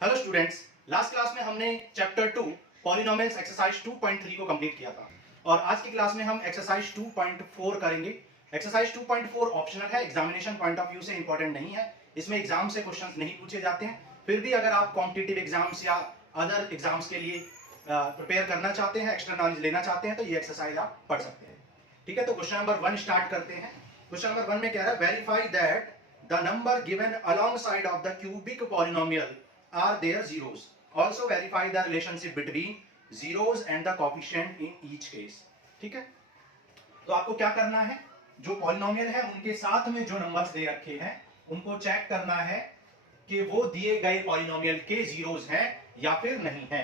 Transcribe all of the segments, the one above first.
Hello students, last class में हमने chapter 2 polynomials exercise 2.3 को कंप्लीट किया था और आज की क्लास में हम एक्सरसाइज 2.4 करेंगे। एक्सरसाइज 2.4 ऑप्शनल है, एग्जामिनेशन पॉइंट ऑफ व्यू से इंपॉर्टेंट नहीं है। इसमें एग्जाम से क्वेश्चंस नहीं पूछे जाते हैं। फिर भी अगर आप कॉम्पिटिटिव एग्जाम्स या अदर एग्जाम्स के लिए प्रिपेयर करना चाहते हैं, एक्स्ट्रा नॉलेज लेना चाहते हैं, तो ये एक्सरसाइज आप पढ़ सकते हैं। ठीक है, तो क्वेश्चन नंबर 1 स्टार्ट करते हैं। क्वेश्चन नंबर 1 में कह रहा है verify that the number given along side of the cubic polynomial are their zeros. Also verify the relationship between zeros and the coefficient in each case. ठीक है, तो आपको क्या करना है, जो पॉलिनोमियल है उनके साथ में जो नंबर्स दे रखे हैं उनको चेक करना है कि वो दिए गए पॉलिनोमियल के जीरोस हैं या फिर नहीं है।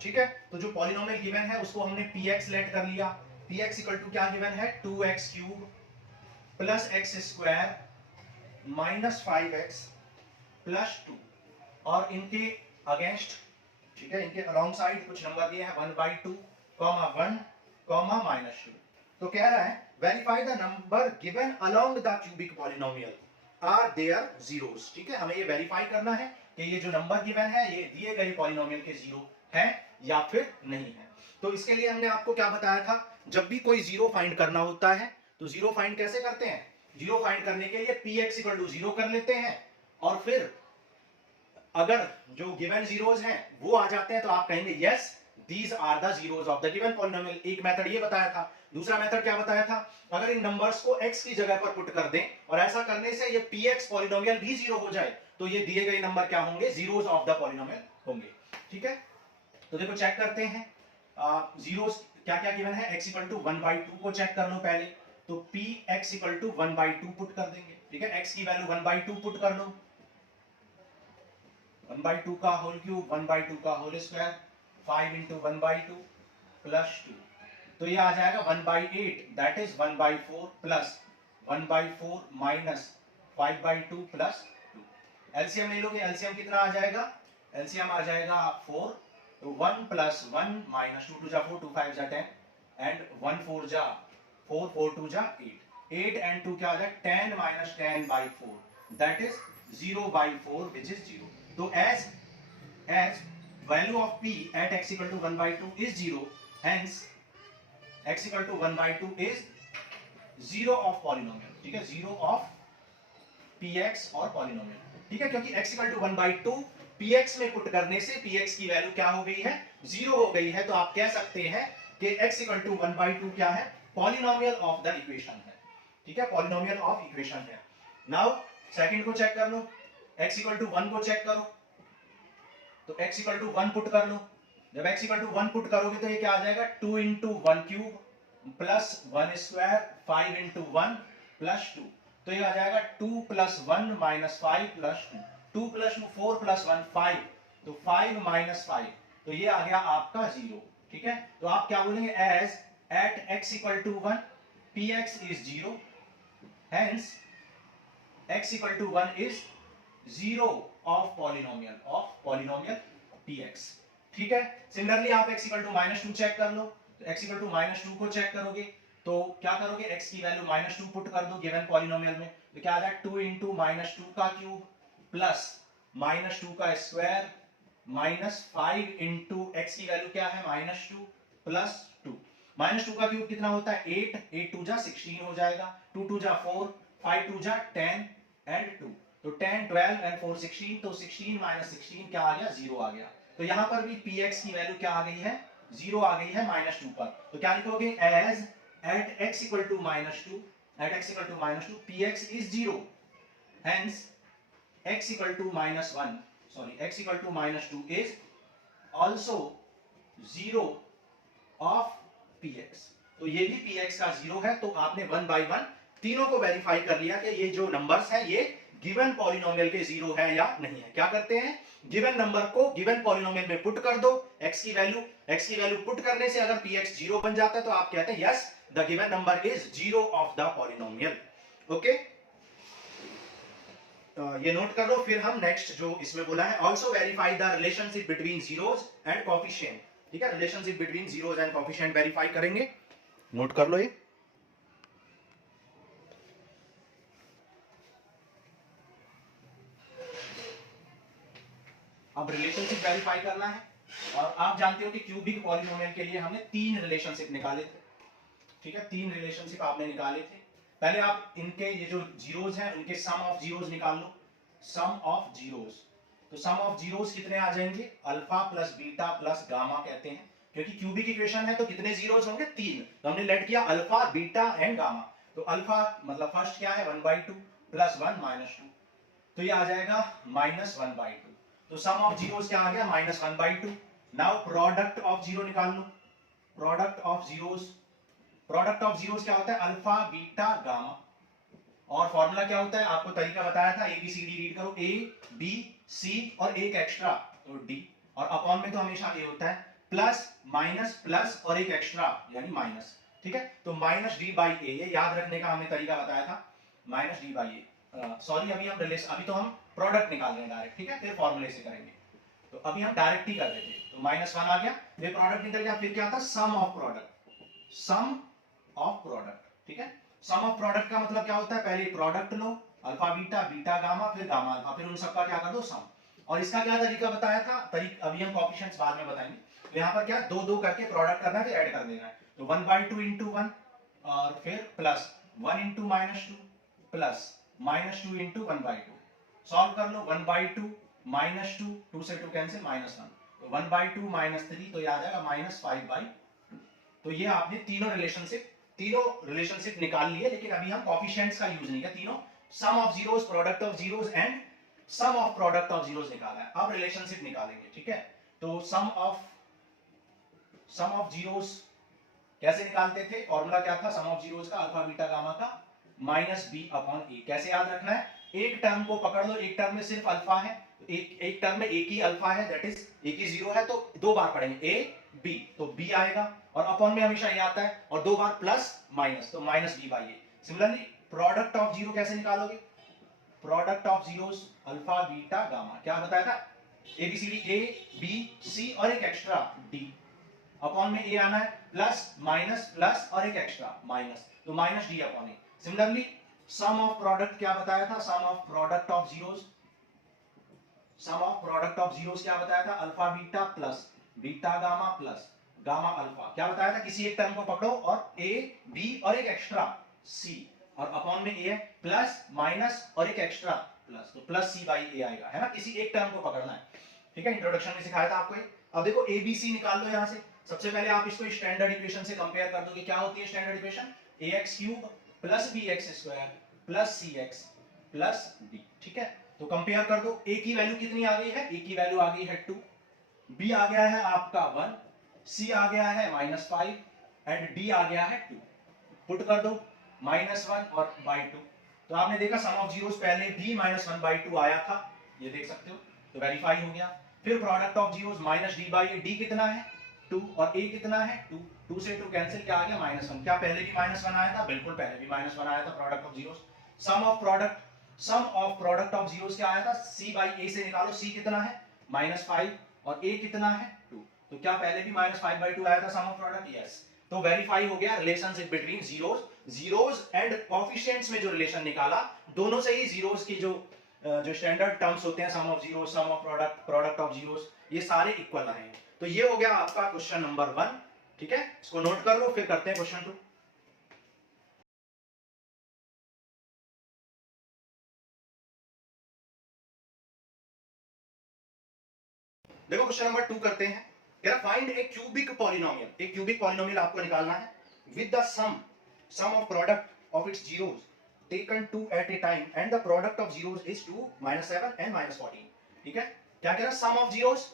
ठीक है, तो जो पॉलिनोमियल गिवन है उसको हमने px लेट कर लिया। px इक्वल टू क्या गिवन है, 2x cube plus x square minus 5x plus 2 और इनके अगेंस्ट, ठीक है, इनके अलोंग साइड कुछ नंबर दिए हैं 1/2, 1, -2। तो कह रहा है verify the number given along the cubic polynomial are their zeros. ठीक है, हमें ये वेरीफाई करना है कि ये जो नंबर गिवन है ये दिए गए पॉलिनोमियल के जीरो है या फिर नहीं है। तो इसके लिए हमने आपको क्या बताया था, जब भी कोई जीरो फाइंड करना होता है तो जीरो फाइंड कैसे करते हैं। जीरो फाइंड करने के लिए px इक्वल टू 0 कर लेते हैं और फिर अगर जो गिवन जीरोस हैं वो आ जाते हैं तो आप कहेंगे yes these are the zeros of the given polynomial. एक मेथड ये बताया था। दूसरा मेथड क्या बताया था, अगर इन नंबर्स को x की जगह पर पुट कर दें और ऐसा करने से ये px पॉलिनोमियल भी जीरो हो जाए तो ये दिए गए नंबर क्या होंगे, जीरोस ऑफ द पॉलिनोमियल होंगे। ठीक है, तो देखो चेक करते हैं जीरोस क्या क्या गिवन है। x इक्वल टू 1/2 को चेक कर लो पहले, तो px इक्वल टू 1/2 पुट कर देंगे। ठीक है, x की वैल्यू 1/2 पुट कर लो, 1/2 का होल क्यूब 1/2 का होल स्क्वायर 5 इंटू 1/2 प्लस 2, तो ये आ जाएगा 1/8 that is 1/4 plus 1/4 minus 5/2 plus 2। LCM ले लोगे, एलसीएम कितना आ जाएगा, एलसीएम आ जाएगा 4, तो 1 प्लस 1 माइनस 2 जा 4, 2 5 जा 10 एंड 1 4 जा 4, 4 2 जा 8, 8 एंड 2 क्या आ जाएगा 10 minus 10/4 that is 0/4 which is 0। तो as value of p at x equal to 1/2 is 0, hence x equal to 1/2 is 0 of polynomial। ठीक है, 0 of px और polynomial। ठीक है, क्योंकि x equal to 1/2 px में पुट करने से px की वैल्यू क्या हो गई है, 0 हो गई है। तो आप कह सकते हैं कि x equal to 1/2 क्या है, पॉलिनोमियल ऑफ द इक्वेशन है। ठीक है, पॉलिनोमियल ऑफ इक्वेशन है। नाउ सेकंड को चेक कर लो, x equal to 1 को चेक करो, तो x इक्वल टू 1 पुट कर लो। जब x इक्वल टू 1 पुट करोगे तो ये क्या आ जाएगा, 2 into 1 cube plus 1 square 5 into 1 plus 2, तो ये आ जाएगा 2 plus 1 minus 5 plus 2, 2 plus 2 4 plus 1 5, तो 5 माइनस 5, तो ये आ गया आपका 0। ठीक है, तो आप क्या बोलेंगे, as at x equal to 1 px is 0, hence x equal to 1 is 0 of polynomial px। ठीक है, सिमिलरली आप x इक्वल टू -2 चेक कर लो, तो x इक्वल टू -2 को चेक करोगे तो क्या करोगे, x की वैल्यू -2 पुट कर दो गिवन पॉलिनोमियल में, तो क्या आ जाएगा 2 इंटू -2 का क्यूब प्लस -2 का स्क्वायर माइनस 5 इंटू x की वैल्यू क्या है -2 प्लस 2, -2 का क्यूब कितना होता है 8, 8 2 जा 16 हो जाएगा, 2 2 जा 4, 5 2 जा 10 एंड 2, तो 10 12 एंड 4 16, तो 16 माइनस 16 क्या आ गया, 0 आ गया। तो यहां पर भी px की वैल्यू क्या आ गई है, 0 आ गई है -2 पर। तो क्या लिखोगे, as at x equal to -2, at x equal to -2 px is 0, hence x equal to -1 sorry x equal to -2 is also 0 of px। तो ये भी px का 0 है। तो आपने 1 बाय 1 तीनों को वेरीफाई कर लिया कि ये जो नंबर्स हैं ये गिवन पॉलिनोमियल के 0 है या नहीं है। क्या करते हैं, गिवन नंबर को गिवन पॉलिनोमियल में पुट कर दो, x की वैल्यू पुट करने से अगर px 0 बन जाता है तो आप कहते हैं yes the given number is 0 of the polynomial. Okay, ये नोट कर लो। फिर हम नेक्स्ट जो इसमें बोला है, also verify the relationship between zeros and coefficient. ठीक है, relationship between zeros and coefficient verify करेंगे, नोट कर लो ये। अब रिलेशनशिप वेरीफाई करना है, और आप जानते हो कि क्यूबिक पॉलिनोमियल के लिए हमने 3 रिलेशनशिप निकाले थे, ठीक है, 3 रिलेशनशिप आपने निकाले थे। पहले आप इनके ये जो जीरोज हैं उनके सम ऑफ जीरोज निकाल लो, सम ऑफ जीरोज। तो सम ऑफ जीरोज कितने आ जाएंगे, alpha plus beta plus gamma कहते हैं, क्योंकि क्यूबिक इक्वेशन है तो कितने जीरोज होंगे, 3, तो हमने लेट किया अल्फा बीटा एंड गामा। तो अल्फा मतलब फर्स्ट क्या है 1/2 प्लस 1 माइनस 2, तो ये आ जाएगा -1/2। तो सम ऑफ जीरोस क्या आ गया -1/2। नाउ प्रोडक्ट ऑफ जीरो निकाल लो, product of zeros, product of zeros क्या होता है, अल्फा बीटा गामा, और फॉर्मूला क्या होता है आपको तरीका बताया था, ABCD रीड करो, A B C और एक एक्स्ट्रा तो D, और अपॉन में तो हमेशा A होता है, प्लस माइनस प्लस और एक एक्स्ट्रा यानी माइनस, ठीक है। तो -D/A, ये याद रखने का हमने तरीका बताया था, -D/A। सॉरी अभी हम रिलेशन, अभी तो हम प्रोडक्ट निकाल रहे हैं डायरेक्ट, ठीक है, फिर फॉर्मूले से करेंगे, तो अभी हम डायरेक्ट ही कर रहे थे। तो -1 आ गया, फिर प्रोडक्ट निकल गया, फिर क्या था sum of product, sum of product, ठीक है। सम ऑफ प्रोडक्ट का मतलब क्या होता है, पहले प्रोडक्ट लो अल्फा बीटा बीटा गामा फिर गामा अल्फा, फिर उन सबका क्या कर दो सम। और इसका क्या तरीका बताया था, अभी हम कोएफिशिएंट्स बाद में बताएंगे। तो यहाँ पर क्या 2 करके प्रोडक्ट करना है फिर ऐड कर देना है, तो 1/2 इंटू 1 और फिर plus 1 into -2 plus -2 into 1/2, solve कर लो 1/2 -2, 2 से 2 कैंसिल -1, तो 1/2 -3 तो ये आ जाएगा -5/2। तो ये आपने तीनों रिलेशनशिप निकाल लिए, लेकिन अभी हम कोएफिशिएंट्स का यूज नहीं किया, तीनों sum of zeros, product of zeros and sum of product of zeros निकाला है। अब रिलेशनशिप निकालेंगे, ठीक है। तो सम ऑफ जीरोस कैसे निकालते थे, फॉर्मूला क्या था सम ऑफ जीरोस का, अल्फा बीटा गामा का -b/a। कैसे याद रखना है, एक टर्म को पकड़ लो, एक टर्म में सिर्फ अल्फा है, एक टर्म में एक ही अल्फा है, दैट इज एक ही जीरो है, तो 2 बार पढ़ेंगे a b, तो b आएगा, और अपॉन में हमेशा ये आता है, और 2 बार प्लस माइनस, तो -b/a। Similarly product of zero कैसे निकालोगे, product of zeros alpha beta gamma, क्या बताया था ABCD A B C और एक एक्स्ट्रा D, अपॉन में a आना है, प्लस माइनस प्लस और एक एक्स्ट्रा माइनस, तो -d/a। Similarly some of product क्या बताया था, sum of product of zeros, sum of product of zeros क्या बताया था, alpha beta plus beta gamma plus gamma alpha, क्या बताया था, किसी एक टर्म को पकड़ो और a b और एक एक्स्ट्रा c, और अपॉन में a है, प्लस माइनस और एक एक्स्ट्रा प्लस, तो प्लस c/a आएगा, है ना, किसी एक टर्म को पकड़ना है, ठीक है। इंट्रोडक्शन में सिखाया था आपको ये। अब देखो ABC निकाल लो, यहां से सबसे पहले आप इसको स्टैंडर्ड इक्वेशन से कंपेयर कर दोगे, क्या होती है standard equation, ax³ + bx² + cx + d, ठीक है। तो कंपेयर कर दो, a की वैल्यू कितनी आ गई है, a की वैल्यू आ गई है 2, b आ गया है आपका 1, c आ गया है -5 एंड d आ गया है 2। पुट कर दो -1 और /2, तो आपने देखा सम ऑफ जीरोस पहले भी -1/2 आया था, ये देख सकते हो, तो वेरीफाई हो गया। फिर product of zeros -d/a, d कितना है 2 और a कितना है 2, 2 से 2 कैंसिल, क्या आ गया -1, क्या पहले भी -1 आया था, बिल्कुल पहले भी -1 आया था product of zeros. Sum of product of zeros क्या आया था, c/a से निकालो, c कितना है -5 और a कितना है 2, तो क्या पहले भी -5/2 आया था सम ऑफ प्रोडक्ट, यस। तो वेरीफाई हो गया relationship between zeros and coefficients में जो रिलेशन निकाला, दोनों से ही जीरोस की जो स्टैंडर्ड टर्म्स होते हैं, sum of zeros, sum of product of zeros, ये सारे इक्वल आए हैं। तो ये हो गया आपका क्वेश्चन नंबर 1, ठीक है, इसको नोट कर लो, फिर करते हैं क्वेश्चन 2। देखो क्वेश्चन नंबर 2 करते हैं, कह रहा फाइंड ए क्यूबिक पॉलिनोमियल, एक क्यूबिक पॉलिनोमियल आपको निकालना है with the sum of product of its zeros taken 2 at a time and the product of zeros is 2, -7 and -14, ठीक है। क्या कह रहा है, sum of zeros,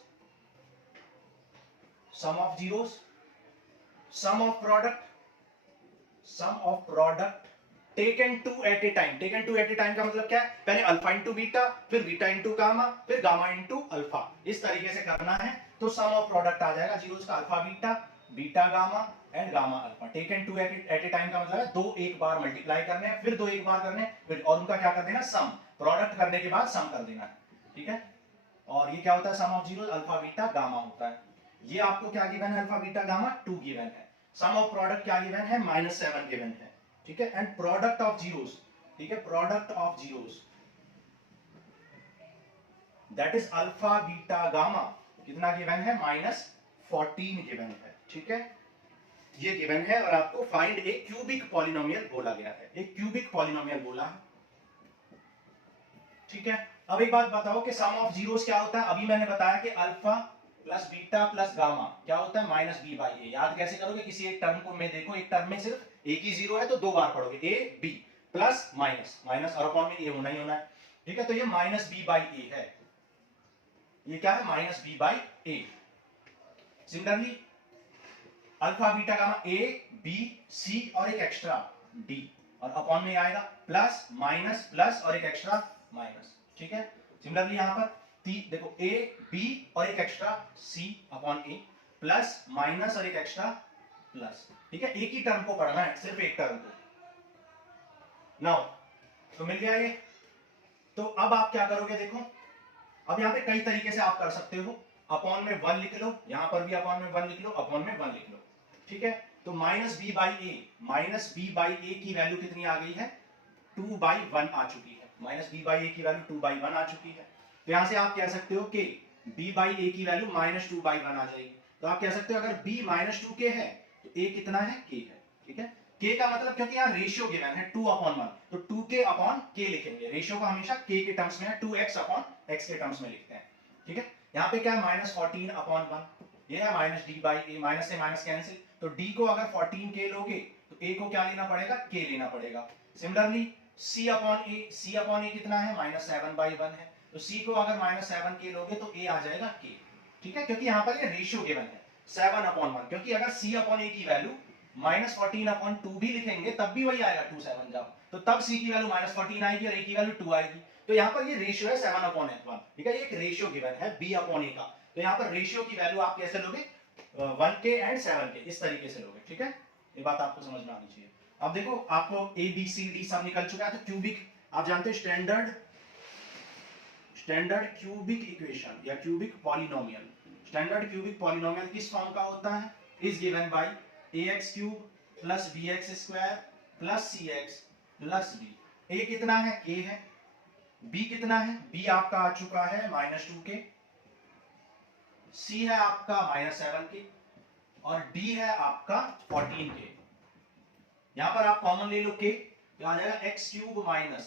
sum of zeros, sum of product taken 2 at a time, taken 2 at a time का मतलब क्या है, पहले अल्फा इंटू बीटा, फिर बीटा इंटू गामा, फिर गामा इंटू अल्फा, इस तरीके से करना है। तो सम ऑफ प्रोडक्ट आ जाएगा जीरोस का alpha beta, beta gamma and gamma alpha. Taken 2 at a time का मतलब है 2 एक बार मल्टीप्लाई करने हैं, फिर 2 एक बार करने हैं, फिर और उनका क्या कर देना, सम, प्रोडक्ट करने के बाद सम कर देना है, ठीक है। और ये क्या होता है, sum of zeros alpha beta gamma होता है। ये आपको क्या गिवन है, अल्फा बीटा गामा 2 गिवन है। सम ऑफ प्रोडक्ट क्या गिवन है, -7 गिवन है, ठीक है। एंड प्रोडक्ट ऑफ जीरोस, ठीक है, product of zeros that is alpha beta gamma कितना गिवन है, -14 गिवन है। ठीक है, ये गिवन है और आपको फाइंड ए क्यूबिक पॉलिनोमियल बोला गया है, एक क्यूबिक पॉलिनोमियल बोला है। ठीक है, अब एक बात बताओ कि सम ऑफ जीरोस क्या होता है। अभी मैंने बताया कि alpha plus beta plus gamma क्या होता है, -b/a। याद कैसे करोगे, किसी एक टर्म को में देखो, एक टर्म में सिर्फ एक ही जीरो है तो दो बार पढ़ोगे, a b plus minus minus और अपॉन में ये होना ही होना है। ठीक है, तो ये -b/a है, ये क्या है, -b/a। Similarly alpha beta gamma a b c और एक एक्स्ट्रा d और अपॉन में आएगा प्लस माइनस प्लस और एक एक्स्ट्रा माइनस। ठीक है, सिमिलरली यहां पर देखो a b और एक extra c upon a plus minus और एक एक्स्ट्रा प्लस। ठीक है, एक ही टर्म को पढ़ना है, सिर्फ एक टर्म को। नाउ तो मिल गया ये। तो अब आप क्या करोगे, देखो अब यहां पे कई तरीके से आप कर सकते हो। अपॉन में 1 लिख लो, यहां पर भी अपॉन में 1 लिख लो, अपॉन में 1 लिख लो। ठीक है, तो -b/a की वैल्यू कितनी आ गई है, 2/1 आ चुकी है। -b/a की वैल्यू 2/1 आ चुकी है। तो यहां से आप कह सकते हो कि b/a की वैल्यू -2/1 आ जाएगी। तो आप कह सकते हो अगर b -2k है तो a कितना है, k है। ठीक है, k का मतलब, क्योंकि यहाँ रेशियो गिवन है 2/1 तो 2k/k लिखेंगे। रेशियो को हमेशा k के टर्म्स में है, 2x/x के टर्म्स में लिखते हैं। ठीक है, यहाँ पे क्या है, -14/1, ये है -d/a, माइनस से माइनस कैंसिल, तो d को अगर 14k लोगे तो a को क्या लेना पड़ेगा, k लेना पड़ेगा। सिमिलरली c/a कितना है, -7/1 है, तो c को अगर -7k लोगे तो a आ जाएगा k। ठीक है, क्योंकि यहाँ पर ये रेशियो गिवन है 7/1, क्योंकि अगर c/a की वैल्यू -14/2 भी लिखेंगे तब भी वही आएगा 2/7 जाओ, तो तब c की वैल्यू -14 आएगी और a की वैल्यू 2 आएगी। तो यहाँ पर ये रेशियो है 7/1। ठीक है, ये एक रेशियो गिवन है b/a का। तो यहाँ पर रेशियो की वैल्यू आप कैसे लोगे, 1k एंड 7k, इस तरीके से लोगे। ठीक है, ये बात आपको समझ में आनी चाहिए। अब देखो आपको a b c d सब निकल चुका है, तो क्यूबिक आप जानते हो, स्टैंडर्ड क्यूबिक इक्वेशन या cubic polynomial. Standard cubic polynomial किस फॉर्म का होता है, is given by ax³ plus bx² plus cx plus d। a कितना है, a है, b कितना है, b आपका आ चुका है -2k, c है आपका -7k और d है आपका 14k। यहां पर आप कॉमन ले लो k, तो आ जाएगा x³ minus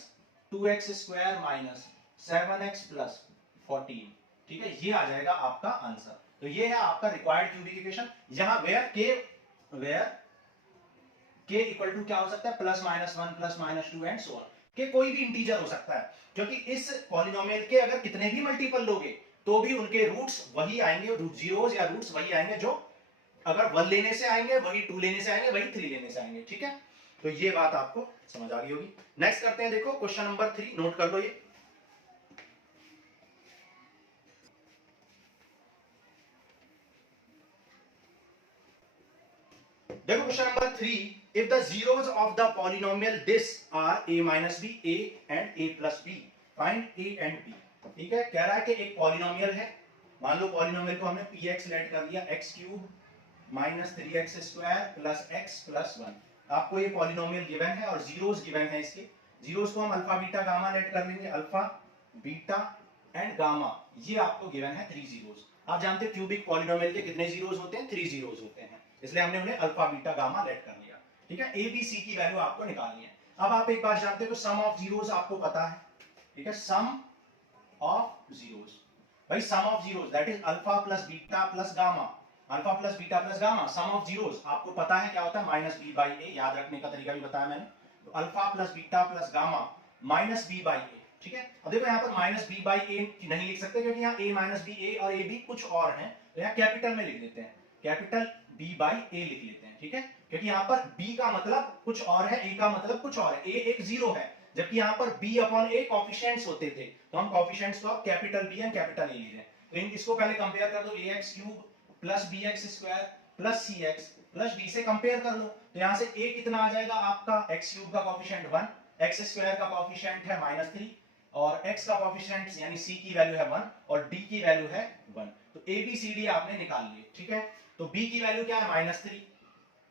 2x² minus 7x plus 14। ठीक है, ये आ जाएगा आपका आंसर। तो ये है आपका रिक्वायर्ड क्यूबिक इक्वेशन, जहां वेयर k इक्वल टू क्या हो सकता है, +-1 +-2 एंड सो ऑन। के कोई भी इंटीजर हो सकता है, क्योंकि इस पॉलिनोमियल के अगर कितने भी मल्टीपल लोगे तो भी उनके रूट्स वही आएंगे, रूट जीरोस या रूट्स वही आएंगे, जो अगर 1 लेने से आएंगे वही 2 लेने से आएंगे, वही 3 लेने से आएंगे। ठीक है, तो ये बात आपको समझ आ गई होगी। नेक्स्ट करते हैं, देखो क्वेश्चन नंबर 3, नोट कर लो ये। देखो question number 3, if the zeros of the polynomial this are a minus b, a and a plus b, find a and b। ठीक है, कह रहा है कि एक पॉलिनोमियल है, मान लो पॉलिनोमियल को हमने px लेट कर लिया, x³ minus 3x² plus x plus 1। आपको ये पॉलिनोमियल गिवन है और जीरोस गिवन है। इसके जीरोस को हम अल्फा बीटा गामा लेट कर लेंगे, अल्फा बीटा एंड गामा, ये आपको गिवन है 3 जीरोस। आप जानते हैं क्यूबिक पॉलिनोमियल के कितने जीरोस होते हैं, 3 जीरोस होते हैं, इसलिए हमने उन्हें अल्फा बीटा गामा लेट कर लिया। ठीक है, ए बी सी की वैल्यू आपको निकालनी है। अब आप एक बात जानते हो, तो सम ऑफ जीरोस आपको पता है। ठीक है, सम ऑफ जीरोस, भाई sum of zeros that is alpha plus beta plus gamma, alpha plus beta plus gamma, sum of zeros आपको पता है क्या होता है, -b/a। याद रखने का तरीका भी बताया मैंने, तो alpha plus beta plus gamma -b/a। ठीक है, अब देखो यहाँ पर -b/a नहीं लिख सकते, क्योंकि यहाँ a माइनस b, a और a भी कुछ और हैं, तो यहाँ कैपिटल में लिख देते हैं, कैपिटल b/a लिख लेते हैं। ठीक है, क्योंकि यहाँ पर b का मतलब कुछ और है, a का मतलब कुछ और है, a एक जीरो है, जबकि यहाँ पर b/a कोएफिशिएंट्स होते थे, तो हम कोएफिशिएंट्स को capital B and capital A ले रहे हैं। तो इसको पहले कंपेयर कर दो, ax³ plus bx² plus cx plus d से कंपेयर कर लो, तो यहाँ से a कितना आ जाएगा आपका, x³ का कोएफिशिएंट 1, x² का कोएफिशिएंट है -3 और x का कोएफिशिएंट यानी c की वैल्यू है 1 और d की वैल्यू है 1। तो a b c d आपने निकाल लिए। ठीक है, तो b की वैल्यू क्या है, -3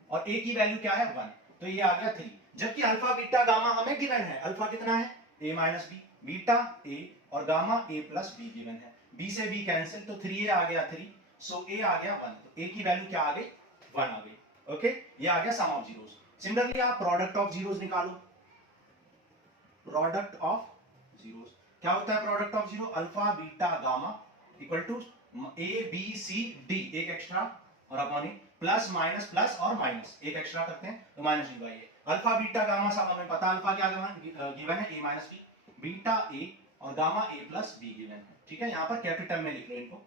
और a की वैल्यू क्या है 1, तो ये आ गया 3। जबकि अल्फा बीटा गामा हमें गिवन है, अल्फा कितना है a minus b, beta a और gamma a plus be given है। बी से बी कैंसिल, तो 3a आ गया 3, सो ए आ गया 1, तो ए की वैल्यू क्या आ गई 1 आ गई। ओके, ये आ गया सम ऑफ जीरोस। सिमिलरली आप प्रोडक्ट ऑफ जीरोस निकालो। प्रोडक्ट ऑफ जीरोस क्या होता है? Product of zero alpha beta gamma equal to a b c d, एक एक्स्ट्रा और upon a, plus minus plus और माइनस एक एक्स्ट्रा करते हैं तो minus d by a. Alpha beta gamma सब हमें पता, अल्फा क्या गिवन है? A minus b, beta a और gamma a plus be given है। ठीक है, यहाँ पर कैपिटल में लिख लो इनको।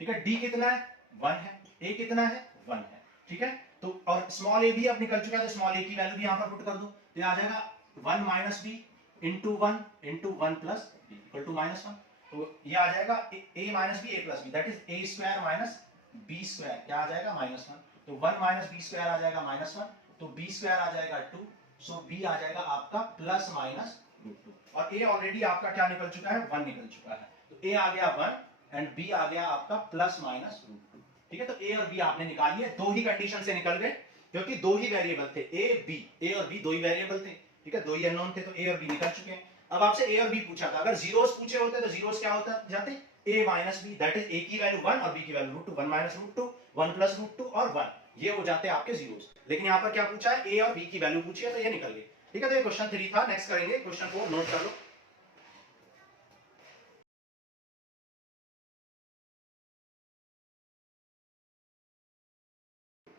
ठीक है, डी कितना है? 1 है, ए कितना है? 1 है। ठीक है, तो और स्मॉल ए भी अब निकल चुका है, तो स्मॉल ए की वैल्यू भी यहाँ पर पुट कर दो, तो ये आ जाएगा 1 minus b into 1 plus b equal to minus 1। तो ये आ जाएगा a minus b a plus b, that is a square minus b square, क्या आ जाएगा? माइनस 1। तो 1 माइनस बी स्क्वायर आ जाएगा माइनस 1, तो बी स्क्वायर आ जाएगा 2, सो बी आ जाएगा आपका प्लस माइनस रूट 2। और a ऑलरेडी आपका क्या निकल चुका है? 1 निकल चुका है, तो a आ गया 1 एंड b आ गया आपका प्लस माइनस रूट 2। ठीक है, तो a और b आपने निकाल लिए, दो ही कंडीशन से निकल गए क्योंकि दो ही वेरिएबल थे, a और b दो ही वेरिएबल थे। ठीक है, दो ही अननोन थे, तो a और b निकल चुके हैं। अब आपसे a और b पूछा था, अगर जीरोस पूछे होते तो जीरोस क्या होता जाते? a minus b, that is a की वैल्यू 1 और b की value root 2, 1 minus root 2, 1 plus root 2 और 1, ये हो जाते हैं आपके जीरोस। लेकिन यहाँ पर क्या पूछा है? a और b की वैल्यू पूछी है, तो ये निकल गई। ठीक है, तो ये क्वेश्चन 3 था। नेक्स्ट करेंगे क्वेश्चन 4, नोट कर लो।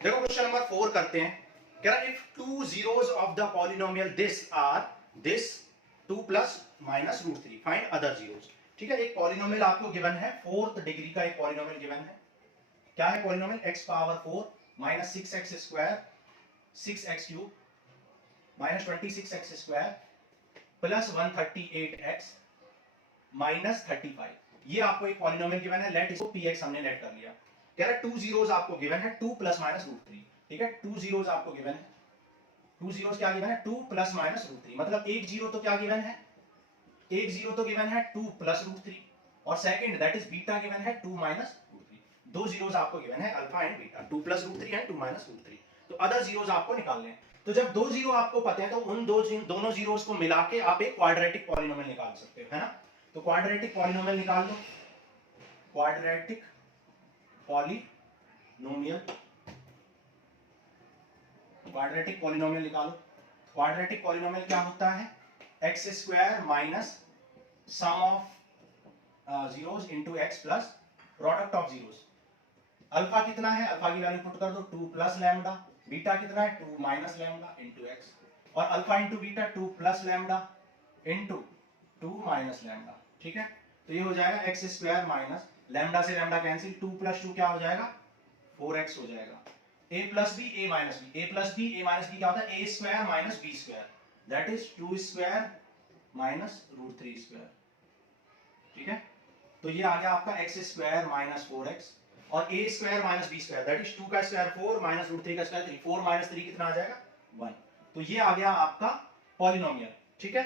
देखो क्वेश्चन नंबर 4 करते हैं। कह रहा if two zeros of the polynomial this are this 2 plus minus root 3 find other zeros. ठीक है, एक पॉलिनोमियल आपको गिवन है, 4th डिग्री का एक पॉलिनोमियल गिवन है। क्या है polynomial? x power 4 minus 6x square 6x cube minus 26x square plus 138x minus 35, ये आपको एक पॉलिनोमियल गिवन है। लेट इसको px हमने लेट कर लिया। कह रहा है 2 जीरोस आपको गिवन है, 2 प्लस माइनस रूट 3। ठीक है, 2 जीरोस आपको गिवन है, 2 जीरोस क्या गिवन है? 2 प्लस माइनस रूट 3, मतलब एक जीरो तो क्या गिवन है? एक जीरो तो गिवन है 2 प्लस रूट 3, और second that is beta given है 2 माइनस रूट 3। दो जीरोस आपको गिवन है, alpha and beta, 2 plus root 3 and 2 minus root 3। तो अदर जीरोस आपको निकालने हैं। तो जब दो जीरो आपको पता है, तो उन दोनों जीरोस को मिला के आप एक क्वाड्रेटिक पॉलिनोमियल निकाल सकते हो, है ना? तो क्वाड्रेटिक पॉलिनोमियल निकाल दो। क्वाड्रेटिक पॉलिनोमियल, क्वाड्रेटिक पॉलिनोमियल निकालो। क्वाड्रेटिक पॉलिनोमियल क्या होता है? X square minus sum of zeros into x plus product of zeros. Alpha कितना है? अल्फा की वैल्यू पुट कर दो 2 प्लस लैम्डा, बीटा कितना है? 2 माइनस लैम्डा इनटू एक्स, और alpha into beta 2 plus lambda into 2 minus lambda. ठीक है, तो ये हो जाएगा एक्स स्क्वायर माइनस लैम्डा से लैम्डा कैंसिल, 2 प्लस 2 क्या हो जाएगा? 4x हो जाएगा। a plus b a minus b, a plus b a minus b क्या होता है? A square minus b square, that is 2 square minus root 3 square. ठीक है, तो ये आ गया आपका एक्स स्क्वायर माइनस 4x, और a square minus b square, that is 2 का स्क्वायर 4 माइनस रूट 3 का स्क्वायर 3, 4 माइनस 3 कितना आ जाएगा? 1। तो ये आ गया आपका पॉलिनोमियल। ठीक है,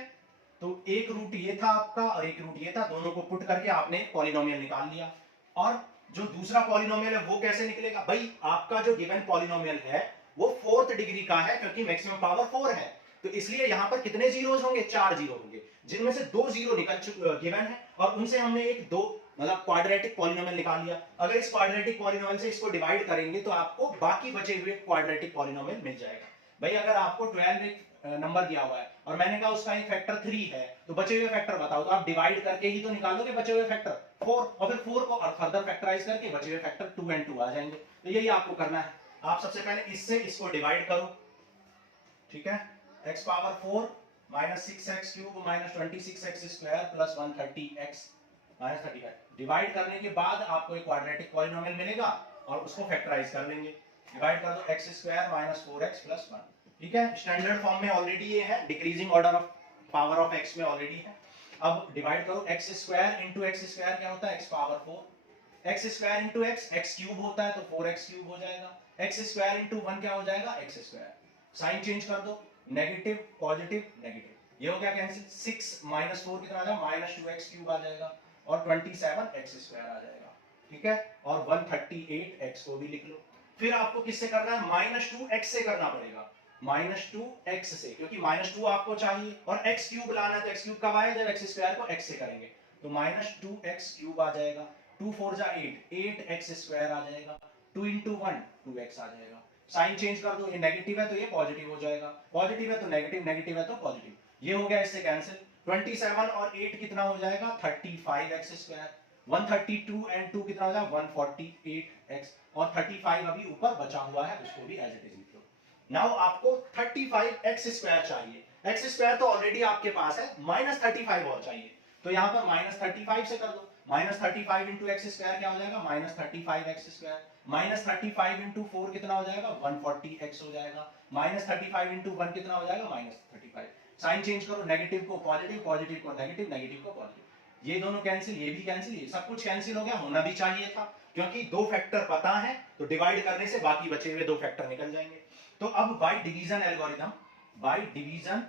तो एक रूट ये था आपका और एक रूट ये था, दोनों को पुट करके आपने पॉलिनोमियल निकाल लिया। और जो दूसरा पॉलिनोमियल है वो कैसे निकलेगा? भाई आपका जो गिवन पॉलिनोमियल है वो 4th डिग्री का है, क्योंकि मैक्सिमम पावर 4 है, तो इसलिए यहां पर कितने जीरोस होंगे? 4 जीरो होंगे, जिनमें से 2 जीरो निकल गिवन है, और उनसे हमने एक दो मतलब क्वाड्रेटिक पॉलिनोमियल निकाल लिया। अगर इस क्वाड्रेटिक पॉलिनोमियल से इसको डिवाइड करेंगे तो आपको बाकी बचे हुए क्वाड्रेटिक पॉलिनोमियल मिल जाएगा। भाई अगर आपको 12 एक नंबर दिया हुआ है और मैंने कहा उसका एक फैक्टर 3 है, तो बचे हुए फैक्टर बताओ, तो आप डिवाइड करके ही तो निकालोगे बचे हुए फैक्टर 4, और फिर 4 को और फर्दर फैक्टराइज करके बचे हुए फैक्टर 2 एंड 2 आ जाएंगे। तो यही आपको करना है। आप सबसे पहले इससे इसको डिवाइड करो। ठीक है, x power 4 minus 6x cube minus 26x square plus 130x minus 35, divide करने के बाद आपको एक क्वाड्रेटिक पॉलिनोमियल मिलेगा और उसको फैक्टराइज कर लेंगे। डिवाइड कर दो x square minus 4x plus 1। ठीक है, स्टैंडर्ड फॉर्म में ऑलरेडी ये है, decreasing order of power of x में ऑलरेडी है। अब डिवाइड करो, x square into x square क्या होता है? x power 4, x square into x cube होता है तो 4x क्यूब हो जाएगा, x स्क्वायर इनटू 1 क्या हो जाएगा? x square. साइन चेंज कर दो, नेगेटिव पॉजिटिव नेगेटिव, ये हो गया कैंसिल। 6 माइनस 4 कितना आ जाएगा? माइनस 2x क्यूब आ जाएगा, और 27x स्क्वायर आ जाएगा। ठीक है, और 138x को भी लिख लो। फिर आपको किससे करना है? माइनस 2x से करना पड़ेगा, -2x से, क्योंकि -2 आपको चाहिए और x क्यूब लाना है, तो x क्यूब कब आएगा जब x स्क्वायर को x से करेंगे, तो -2x क्यूब आ जाएगा, 2 4 जा 8, 8x स्क्वायर आ जाएगा, 2 into 1 2x आ जाएगा। साइन चेंज कर दो, ये नेगेटिव है तो ये पॉजिटिव हो जाएगा, पॉजिटिव है तो नेगेटिव, नेगेटिव है तो पॉजिटिव, ये हो गया इससे कैंसिल। 27 और 8 कितना हो जाएगा 35x स्क्वायर, 132 एंड 2 कितना हो जाएगा 148x, और 35 अभी ऊपर बचा हुआ है उसको भी एज इट इज लिख लो। नाउ आपको 35x स्क्वायर चाहिए, x स्क्वायर तो ऑलरेडी आपके पास है, -35 और चाहिए, तो यहां पर -35 से कर दो, -35 इंटू एक्स स्क्वायर क्या हो जाएगा -35x स्क्वायर, -35 इंटू 4 कितना हो जाएगा 140x हो जाएगा, -35 इंटू 1 कितना हो जाएगा -35। साइन चेंज करो, नेगेटिव को पॉजिटिव, पॉजिटिव को नेगेटिव, नेगेटिव को पॉजिटिव, ये दोनों कैंसिल, ये भी कैंसिल, ये सब कुछ कैंसिल हो गया, होना भी चाहिए था, क्योंकि दो फैक्टर पता है तो डिवाइड करने से बाकी बचे हुए दो फैक्टर निकल जाएंगे। तो अब by division algorithm, by division,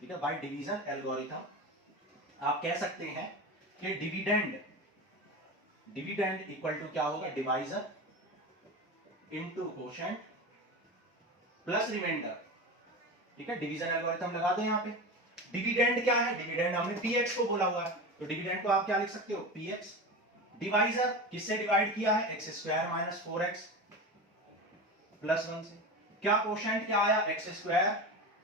ठीक है, बाय डिवीजन एल्गोरिथम आप कह सकते हैं कि डिविडेंड, डिविडेंड इक्वल टू क्या होगा divisor into quotient plus remainder, ठीक है, डिवीजन एल्गोरिथम लगा दो यहां पे। डिविडेंड क्या है, डिविडेंड हमने px को बोला हुआ है, तो डिविडेंड को आप क्या लिख सकते हो px, डिवाइजर किससे डिवाइड किया है x square minus 4x plus 1 से, क्या कोशेंट क्या आया x square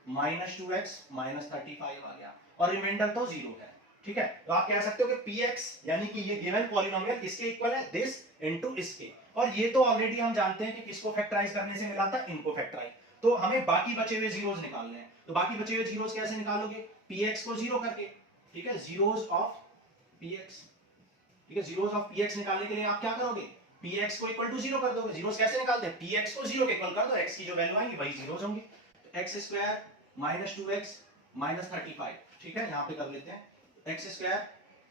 minus 2x minus 35 आ गया, और रिमाइंडर तो 0 है, ठीक है। तो आप कह सकते हो कि px यानी कि ये गिवन पॉलिनोमियल किसके इक्वल है, दिस इनटू इसके, और ये तो ऑलरेडी हम जानते हैं कि किसको फैक्टराइज करने से मिला था, इनको फैक्टराइज, तो हमें बाकी बचे हुए जीरोस निकालने हैं, तो बाकी बचे हुए जीरोस कैसे निकालोगे, px को 0 करके, ठीक है, जीरोस ऑफ px, ठीक है, जीरोस ऑफ px निकालने के लिए आप क्या करोगे, px को इक्वल टू 0 कर दोगे, जीरोस कैसे निकालते हैं, px को 0 के इक्वल कर दो, x की जो वैल्यू आएंगी वही जीरोस होंगे, तो x square minus 2x minus 35, ठीक है, यहां पे कर लेते हैं, x square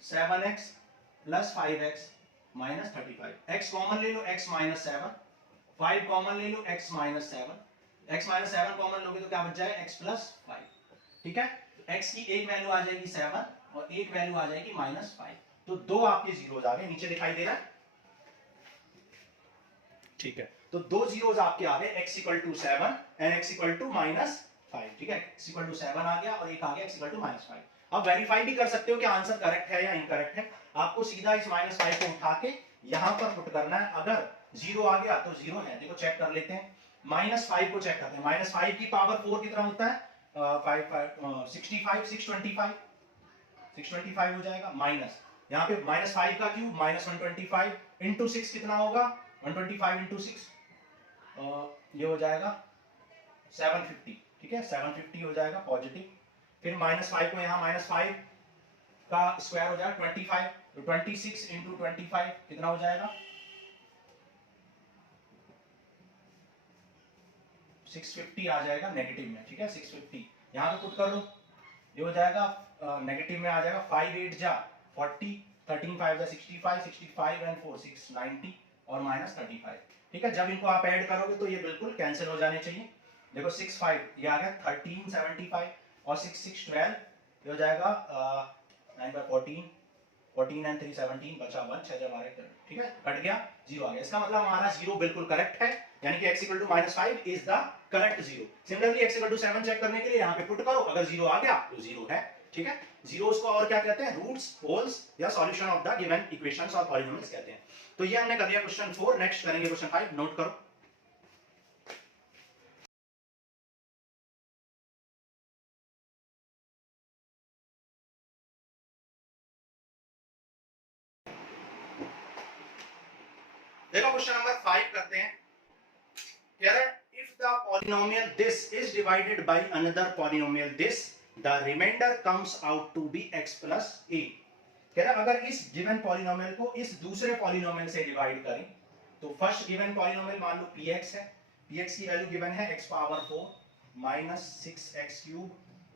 7x plus 5x minus 35, x common ले लो, x माइनस 7, 5 कॉमन ले लो, x minus 7, x minus 7 common लोगे तो क्या बच जाएगा x प्लस 5, ठीक है, तो x की एक वैल्यू आ जाएगी 7 और एक वैल्यू आ जाएगी माइनस 5, तो दो आपके जीरोस आ गए, नीचे दिखाई दे रहा है, ठीक है, तो दो जीरोस आपके आ गए, x equal to 7 and x equal to minus 5, ठीक है, x इक्वल टू 7 आ गया और एक आ गया x इक्वल टू माइनस 5। अब वेरीफाई भी कर सकते हो कि आंसर करेक्ट है या इनकरेक्ट है, आपको सीधा इस माइनस 5 को उठा के यहां पर पुट करना है, अगर 0 आ गया तो 0 है, देखो चेक कर लेते हैं, माइनस 5 को चेक करते हैं, माइनस 5 की पावर 4 कितना होता है 65, 625 हो जाएगा, माइनस यहाँ पे माइनस 5 का क्यूब माइनस 125 इंटू 6 कितना होगा 125 इंटू 6, ये हो जाएगा 750, ठीक है, 750 हो जाएगा पॉजिटिव, फिर माइनस 5 को यहाँ माइनस 5 का स्क्वायर हो जाएगा 25, तो 26 इंटू 25 कितना हो जाएगा 650 आ जाएगा नेगेटिव में, ठीक है, 650 यहाँ पे पुट कर लो, ये हो जाएगा नेगेटिव में आ जाएगा, 5 8 जा 40, 13 5 जा 65, 65 एंड 4 690 और माइनस 35, ठीक है, जब इनको आप ऐड करोगे तो ये बिल्कुल कैंसिल हो जाने चाहिए, देखो 6 5 ये आ गया 1375 और 6 6 12, ये हो जाएगा 9 by 14, 14 एंड 3 17 बचा 1, 6 जब हमारे, ठीक है, कट गया 0 आ गया, इसका मतलब हमारा 0 बिल्कुल करेक्ट है, यानी कि x equal to -5 is the correct 0। Similarly x equal to 7 check करने के लिए यहाँ पे पुट करो, अगर 0 आ गया तो 0 है, ठीक है, जीरोस को और क्या कहते हैं रूट्स, पोल्स या solution of the given equations और पॉलिनोमियल्स कहते हैं। तो ये हमने कर लिया क्वेश्चन 4, नेक्स्ट करेंगे क्वेश्चन 5, नोट करो। देखो क्वेश्चन नंबर 5 करते हैं, कह रहा है if the polynomial this is divided by another polynomial this the remainder comes out to be x plus a, कह रहा अगर इस गिवन पॉलिनोमियल को इस दूसरे पॉलिनोमियल से डिवाइड करें, तो फर्स्ट गिवन पॉलिनोमियल मान लो px है, px की वैल्यू गिवन है x power 4 minus 6x cube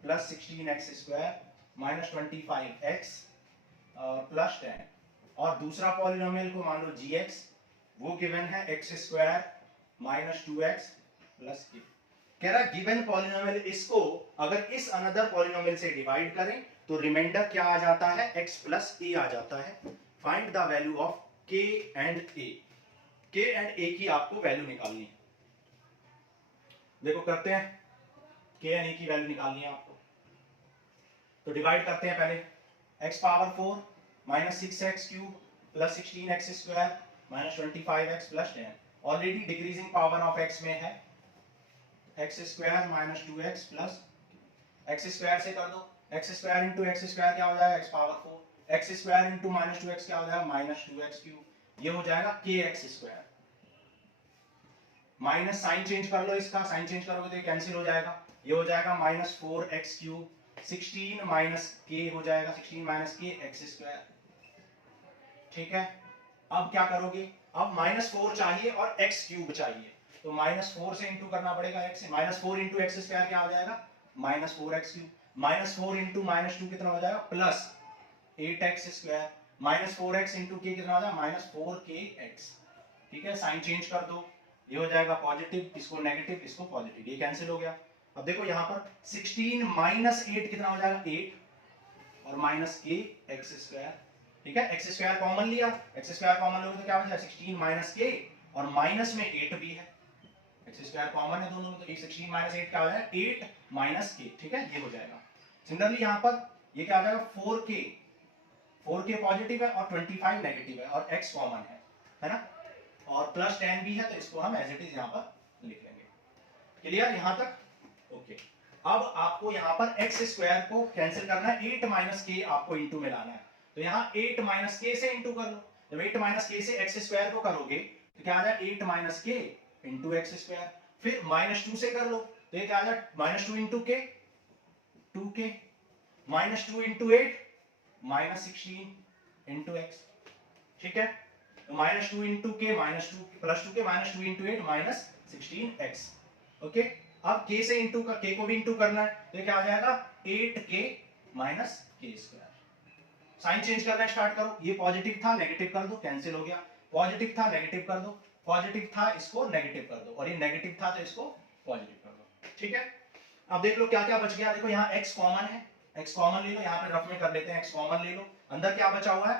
plus 16x square minus 25x plus 10, और दूसरा पॉलिनोमियल को मान लो gx, वो गिवन है x square minus 2x plus a, कह रहा गिवन पॉलिनोमियल इसको अगर इस अनदर पॉलिनोमियल से डिवाइड करें तो रिमाइंडर क्या आ जाता है x प्लस a आ जाता है। Find the value of k and a, k and a की आपको वैल्यू निकालनी है। देखो करते हैं, के एन ए की वैल्यू निकालनी है आपको, तो डिवाइड करते हैं पहले, x power 4 minus 6x cube plus 16x square minus 25x plus 10। Already decreasing power of x में है, x square minus 2x plus x square से कर दो, x square into x square क्या हो जाएगा, x power 4, x square into minus 2x क्या हो जाएगा, माइनस 2x क्यूब, ये हो जाएगा के x square. Minus sign change कर लो, इसका साइन चेंज करोगे तो ये कैंसिल हो जाएगा, ये हो जाएगा माइनस 4x क्यूब, 16 माइनस के हो जाएगा, 16 माइनस के एक्स स्क्वायर। ठीक है, अब क्या करोगे, अब माइनस 4 चाहिए और x क्यूब चाहिए, तो माइनस 4 से इंटू करना पड़ेगा x से, माइनस 4 इंटू एक्स स्क्वायर क्या हो जाएगा, minus 4x cube, minus 4 into minus 2 कितना हो जाएगा, plus 8x square, minus 4x into के कितना हो जाएगा, माइनस 4kx। ठीक है, साइन चेंज कर दो, ये हो जाएगा पॉजिटिव, इसको नेगेटिव, इसको पॉजिटिव, ये कैंसिल हो गया। अब देखो यहाँ पर 16 माइनस 8 कितना हो जाएगा, 8 और माइनस के एक्स स्क्वायर। ठीक है, एक्स स्क्वायर कॉमन लिया, एक्स स्क्वायर कॉमन लोगे तो क्या बचा, 16 माइनस के और माइनस में 8 भी है, एक्स स्क्वायर कॉमन है दोनों में, तो 16 माइनस 8 क्या हो जाएगा, 8 माइनस के। ठीक है, ये हो जाएगा। सिमिलरली यहाँ पर ये क्या आ जाएगा, 4k पॉजिटिव है और 25 नेगेटिव है और x कॉमन है ना, और प्लस 10 भी है, तो इसको हम एज इट इज यहाँ पर लिख लेंगे। क्लियर यहाँ तक? ओके। अब आपको यहाँ पर एक्स स्क्वायर को कैंसिल करना है, 8 माइनस के आपको इंटू में लाना है, तो यहाँ 8 माइनस के से इंटू कर लो, जब 8 माइनस के से एक्स स्क्वायर को करोगे तो क्या आ जाए, 8 माइनस के इंटू एक्स स्क्वायर, फिर माइनस 2 से कर लो तो ये क्या आ जाए, माइनस 2 इंटू के, 2k, minus 2 into 8 minus 16 into x. ठीक है, माइनस 2 इंटू के माइनस 2 प्लस 2 के minus 2 into 8 minus 16x। Okay, अब k से इंटू का, k को भी इंटू करना है, तो क्या आ जाएगा, 8k माइनस के स्क्वायर। साइन चेंज करना स्टार्ट करो, ये पॉजिटिव था नेगेटिव कर दो, कैंसिल हो गया, पॉजिटिव था नेगेटिव कर दो, पॉजिटिव था इसको नेगेटिव कर दो, और ये नेगेटिव था तो इसको पॉजिटिव कर दो। ठीक है, अब देख लो क्या क्या बच गया, देखो यहाँ x कॉमन है, x कॉमन ले लो, यहाँ पे रफ में कर लेते हैं, x कॉमन ले लो, अंदर क्या बचा हुआ है,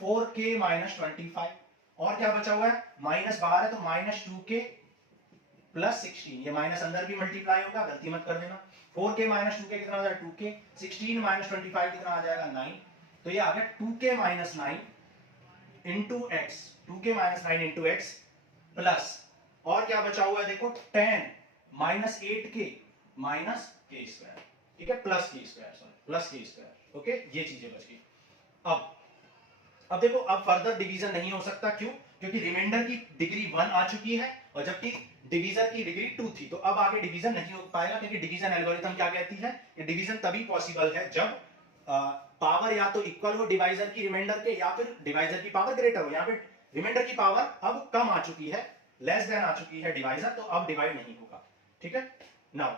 4k माइनस 25, और क्या बचा हुआ है, माइनस बाहर है तो माइनस 2k प्लस 16, ये माइनस अंदर भी मल्टीप्लाई होगा, गलती मत कर देना, 4k माइनस 2k कितना आ जाएगा, 2k, 16 माइनस 25 कितना आ जाएगा, 9, तो ये आ गया 2k minus 9 into x, 2k minus 9 into x plus, और क्या बचा हुआ है देखो, 10 माइनस 8k माइनस के स्क्वायर। ठीक है, प्लस के स्क्वायर, सॉरी प्लस के स्क्वायर। ओके, ये चीजें बच गई। अब देखो, अब फर्दर डिवीजन नहीं हो सकता, क्यों, क्योंकि रिमाइंडर की डिग्री 1 आ चुकी है और जबकि डिवीजर की डिग्री 2 थी, तो अब आगे डिवीजन नहीं हो पाएगा, क्योंकि डिवीजन एल्गोरिथम क्या कहती है कि डिवीजन तभी पॉसिबल है जब पावर या तो इक्वल हो डिवाइजर की रिमाइंडर के, या फिर डिवाइजर की पावर ग्रेटर हो। यहाँ पे रिमाइंडर की पावर अब कम आ चुकी है, लेस देन आ चुकी है डिवाइजर, तो अब डिवाइड नहीं होगा। ठीक है, नाउ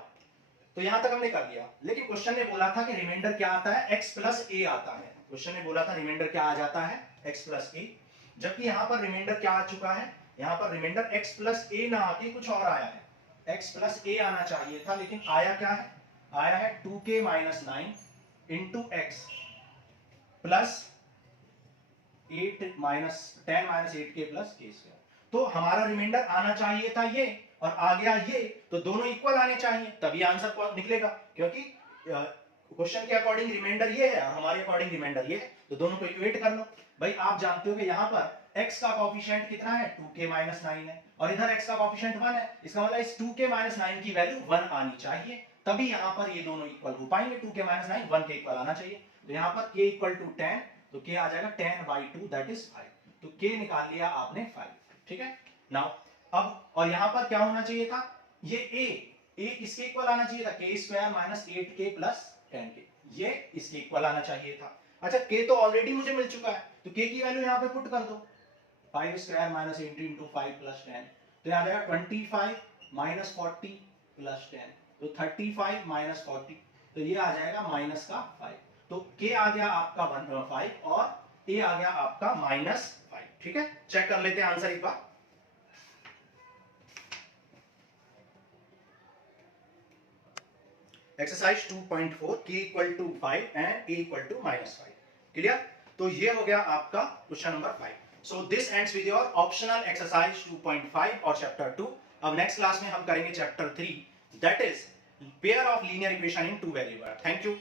तो यहां तक हमने कर लिया, लेकिन क्वेश्चन ने बोला था कि रिमाइंडर क्या आता है, x प्लस ए आता है, क्वेश्चन ने बोला था रिमाइंडर क्या आ जाता है, x प्लस ए, जबकि यहां पर रिमाइंडर क्या आ चुका है, यहां पर रिमाइंडर x प्लस ए ना आके कुछ और आया है, x प्लस ए आना चाहिए था, लेकिन आया क्या है, आया है 2k minus 9 into x plus 8 minus 10 minus 8k plus के स्क्वायर। तो हमारा रिमाइंडर आना चाहिए था ये, और आ गया ये, तो दोनों इक्वल आने चाहिए, तभी आंसर निकलेगा, क्योंकि क्वेश्चन के अकॉर्डिंग रिमाइंडर ये है और हमारे अकॉर्डिंग रिमाइंडर ये है, तो दोनों को इक्वेट कर लो। भाई आप जानते हो कि यहाँ पर x का कोएफिशिएंट कितना है, 2k माइनस 9 है, और इधर x का कोएफिशिएंट 1 है, इसका मतलब इस 2k माइनस 9 की वैल्यू 1 आनी चाहिए, तभी यहाँ पर ये दोनों इक्वल हो पाएंगे, 2k माइनस 9 1 के इक्वल आना चाहिए, तो यहाँ पर k इक्वल टू 10, तो k आ जाएगा 10/2 दैट इज 5, तो k निकाल लिया आपने 5। ठीक है, नाउ अब, और यहां पर क्या होना चाहिए था, ये a किसके इक्वल आना चाहिए था, k square minus 8k plus 10k, ये इसके इक्वल आना चाहिए था। अच्छा, k तो ऑलरेडी मुझे मिल चुका है, तो k की वैल्यू यहां पे पुट कर दो, 5 स्क्वायर माइनस 80 इंटू 5 प्लस 10, तो यहां आ जाएगा 25 माइनस 40 प्लस 10, तो 35 माइनस 40, तो ये आ जाएगा माइनस का 5, तो k आ गया आपका 5 और a आ गया आपका माइनस 5। ठीक है, चेक कर लेते हैं आंसर एक बार। Exercise 2.4, k equal to 5 and a equal to minus 5। Clear, तो ये हो गया आपका question number 5। So this ends with your optional exercise 2.5 और चैप्टर 2। अब नेक्स्ट क्लास में हम करेंगे chapter 3, that is pair of linear equation in two variable. Thank you.